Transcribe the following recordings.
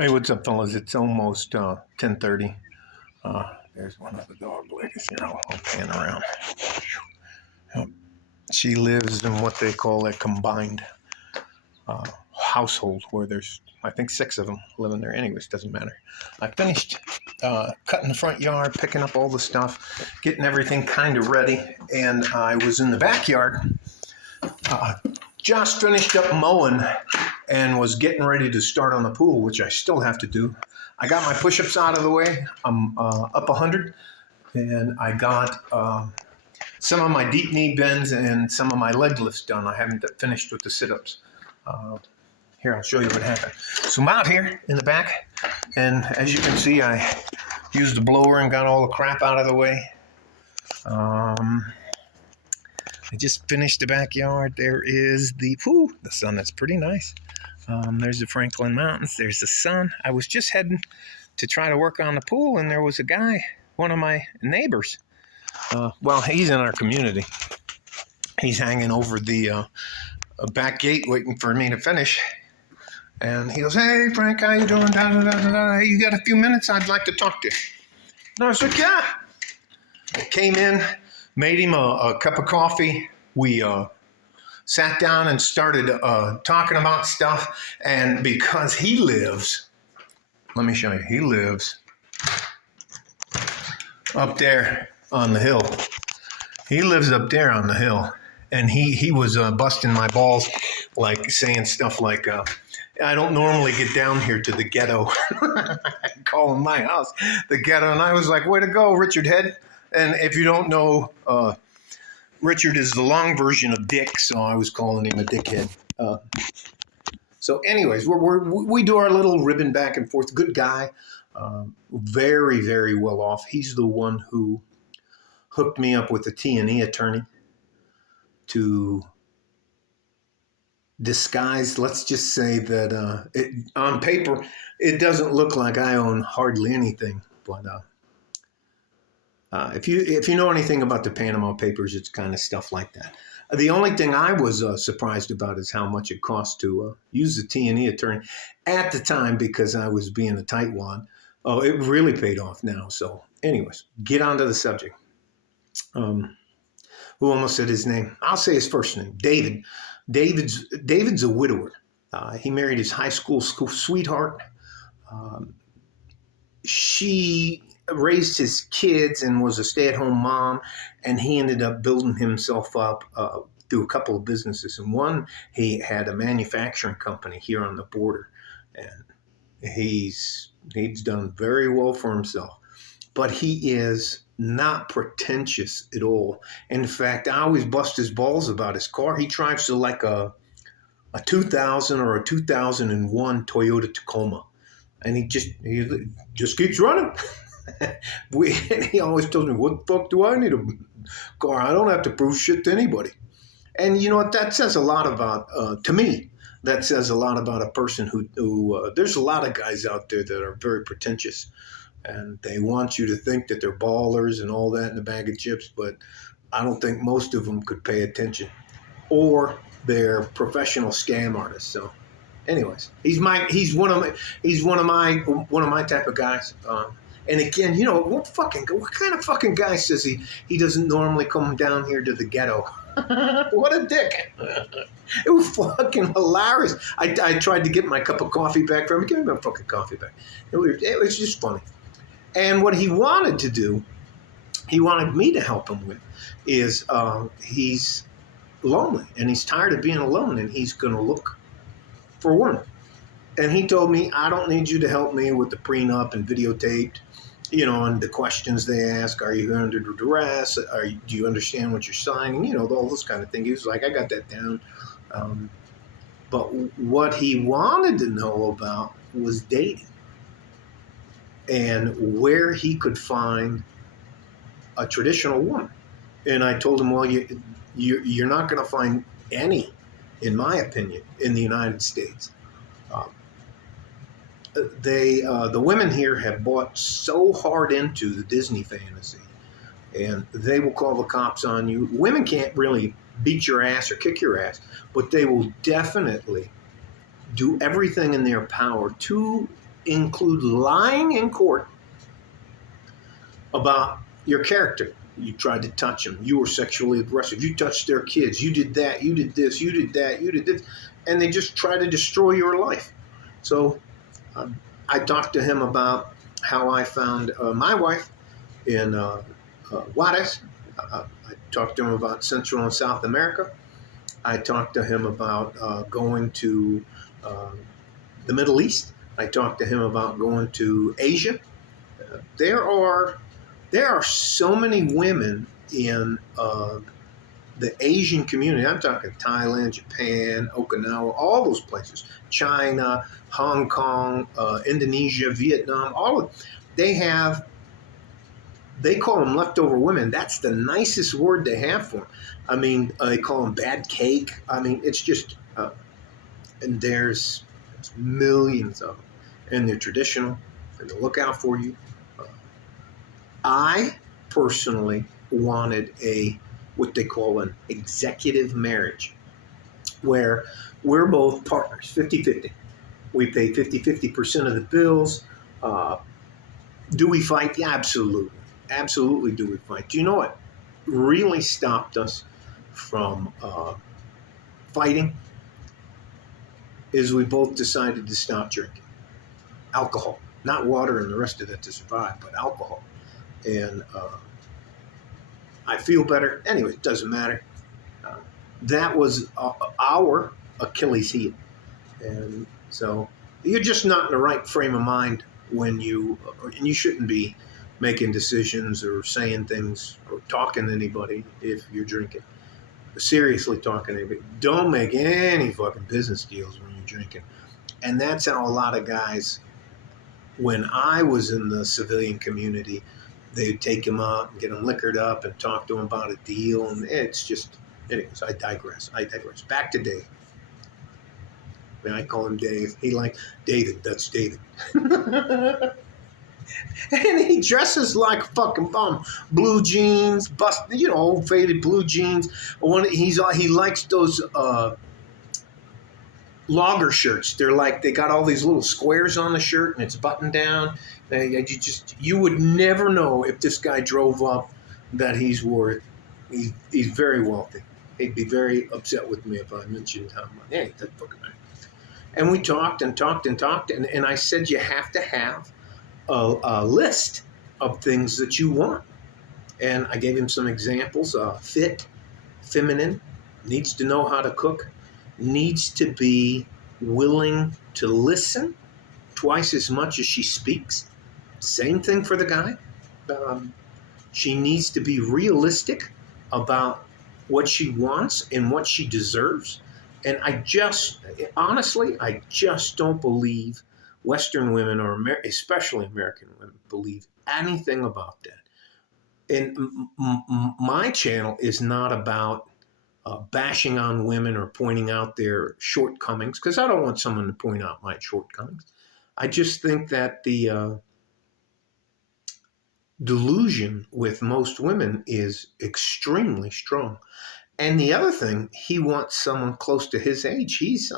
Hey, what's up, fellas? It's almost 10:30. There's one of the dog ladies here. I'll pan around. She lives in what they call a combined household where there's, I think, six of them living there. Anyways, doesn't matter. I finished cutting the front yard, picking up all the stuff, getting everything kind of ready, and I was in the backyard. Just finished up mowing and was getting ready to start on the pool, which I still have to do. I got my push-ups out of the way. I'm up 100, and I got some of my deep knee bends and some of my leg lifts done. I haven't finished with the sit-ups. Here, I'll show you what happened. So I'm out here in the back, and as you can see, I used the blower and got all the crap out of the way. I just finished the backyard. There is the sun. That's pretty nice. There's the Franklin Mountains. There's the sun. I was just heading to try to work on the pool, and there was a guy, one of my neighbors. Well, he's in our community. He's hanging over the back gate waiting for me to finish. And he goes, "Hey, Frank, how you doing? Da, da, da, da, da. Hey, you got a few minutes? I'd like to talk to you." And I was like, "Yeah." I came in, made him a cup of coffee. We sat down and started talking about stuff. And because he lives, let me show you, he lives up there on the hill. He lives up there on the hill. And he was busting my balls, like saying stuff like, I don't normally get down here to the ghetto. Calling my house the ghetto. And I was like, way to go, Richard Head. And if you don't know, Richard is the long version of Dick, so I was calling him a dickhead. So anyways, we do our little ribbon back and forth. Good guy. Very, very well off. He's the one who hooked me up with a T&E attorney to disguise. Let's just say that on paper, it doesn't look like I own hardly anything. But if you know anything about the Panama Papers, it's kind of stuff like that. The only thing I was surprised about is how much it cost to use the T&E attorney at the time, because I was being a tightwad. Oh, it really paid off now. So anyways, get on to the subject. Who almost said his name? I'll say his first name, David. David's a widower. He married his high school sweetheart. She raised his kids and was a stay-at-home mom, and he ended up building himself up through a couple of businesses. And one, he had a manufacturing company here on the border, and he's done very well for himself. But he is not pretentious at all. In fact, I always bust his balls about his car. He drives to like a 2000 or a 2001 Toyota Tacoma, and he just keeps running. And he always tells me, "What the fuck do I need a car? I don't have to prove shit to anybody." And you know what? That says a lot about, to me, that says a lot about a person who there's a lot of guys out there that are very pretentious. And they want you to think that they're ballers and all that in a bag of chips, but I don't think most of them could pay attention, or they're professional scam artists. So, anyways, he's one of my type of guys. And again, you know, what kind of fucking guy says he doesn't normally come down here to the ghetto? What a dick. It was fucking hilarious. I tried to get my cup of coffee back from him. Give me my fucking coffee back. It was just funny. And what he wanted to do, he wanted me to help him with, is he's lonely and he's tired of being alone, and he's going to look for a woman. And he told me, "I don't need you to help me with the prenup and videotaped, you know, and the questions they ask. Are you under duress? Do you understand what you're signing? You know, all this kind of thing." He was like, "I got that down." But what he wanted to know about was dating, and where he could find a traditional woman. And I told him, "Well, you're not going to find any, in my opinion, in the United States. The women here have bought so hard into the Disney fantasy, and they will call the cops on you. Women can't really beat your ass or kick your ass, but they will definitely do everything in their power to include lying in court about your character. You tried to touch them. You were sexually aggressive. You touched their kids. You did that. You did this. You did that. You did this. And they just try to destroy your life. So I talked to him about how I found my wife in Juarez. I talked to him about Central and South America. I talked to him about going to uh, the Middle East. I talked to him about going to Asia. There are so many women in the Asian community. I'm talking Thailand, Japan, Okinawa, all those places, China, Hong Kong, Indonesia, Vietnam. All of they have. They call them leftover women. That's the nicest word they have for them. I mean, they call them bad cake. I mean, it's just, and there's millions of them, and they're traditional, and they look out for you. I personally wanted what they call an executive marriage, where we're both partners, 50-50. We pay 50-50% of the bills. Uh, do we fight? Yeah, absolutely. Absolutely do we fight. Do you know what really stopped us from fighting? Is we both decided to stop drinking alcohol, not water and the rest of it to survive, but alcohol. And I feel better. Anyway, it doesn't matter. Uh, that was our Achilles heel. And so you're just not in the right frame of mind when and you shouldn't be making decisions or saying things or talking to anybody if you're drinking. Seriously talking to anybody. Don't make any fucking business deals when you're drinking. And that's how a lot of guys, when I was in the civilian community, they'd take him up and get him liquored up and talk to him about a deal. And it's just, anyways, I digress. Back to Dave. And I call him Dave. He like, David, that's David. And he dresses like a fucking bum. Blue jeans, old faded blue jeans. He likes those logger shirts. They got all these little squares on the shirt and it's buttoned down. You would never know if this guy drove up that he's very wealthy. He'd be very upset with me if I mentioned how much. Hey, that fucking man. And we talked and talked and talked, and I said you have to have a list of things that you want. And I gave him some examples. Fit, feminine, needs to know how to cook, needs to be willing to listen twice as much as she speaks. Same thing for the guy. She needs to be realistic about what she wants and what she deserves. And honestly, I just don't believe Western women, or especially American women, believe anything about that. And my channel is not about bashing on women or pointing out their shortcomings, because I don't want someone to point out my shortcomings. I just think that the delusion with most women is extremely strong. And the other thing, he wants someone close to his age. He's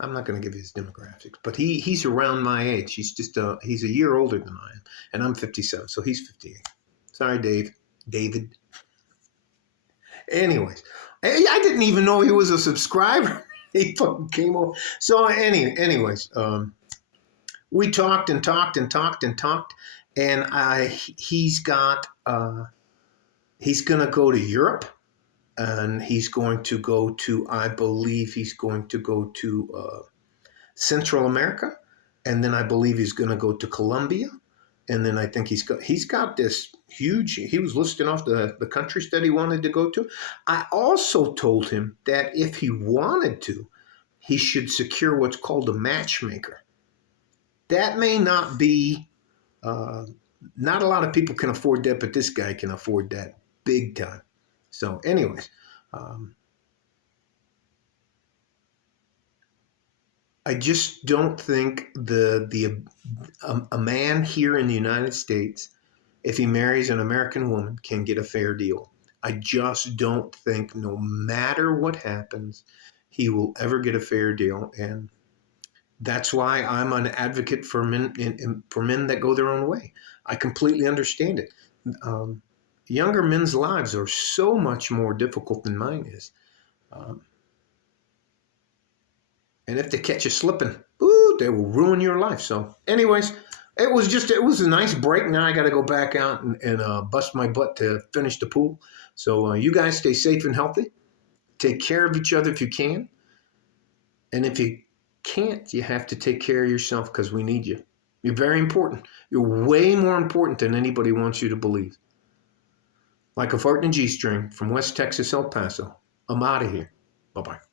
I'm not going to give you his demographics, but he's around my age. He's a year older than I am, and I'm 57, so he's 58. Sorry, David. Anyways, I didn't even know he was a subscriber. He fucking came over. So anyways, we talked and talked and talked and talked, and he's going to go to Europe. And he's going to go to, I believe he's going to go to Central America. And then I believe he's going to go to Colombia. And then I think he's got this huge, he was listing off the countries that he wanted to go to. I also told him that if he wanted to, he should secure what's called a matchmaker. That may not be, not a lot of people can afford that, but this guy can afford that big time. So anyways, I just don't think a man here in the United States, if he marries an American woman, can get a fair deal. I just don't think, no matter what happens, he will ever get a fair deal. And That's why I'm an advocate for men that go their own way. I completely understand it. Um, Younger men's lives are so much more difficult than mine is. Um, and if they catch you slipping, ooh, they will ruin your life. So, anyways, it was a nice break. Now I got to go back out and bust my butt to finish the pool. So, you guys stay safe and healthy. Take care of each other if you can. And if you can't, you have to take care of yourself because we need you. You're very important. You're way more important than anybody wants you to believe. Like a fart in a G string from West Texas, El Paso. I'm out of here. Bye bye.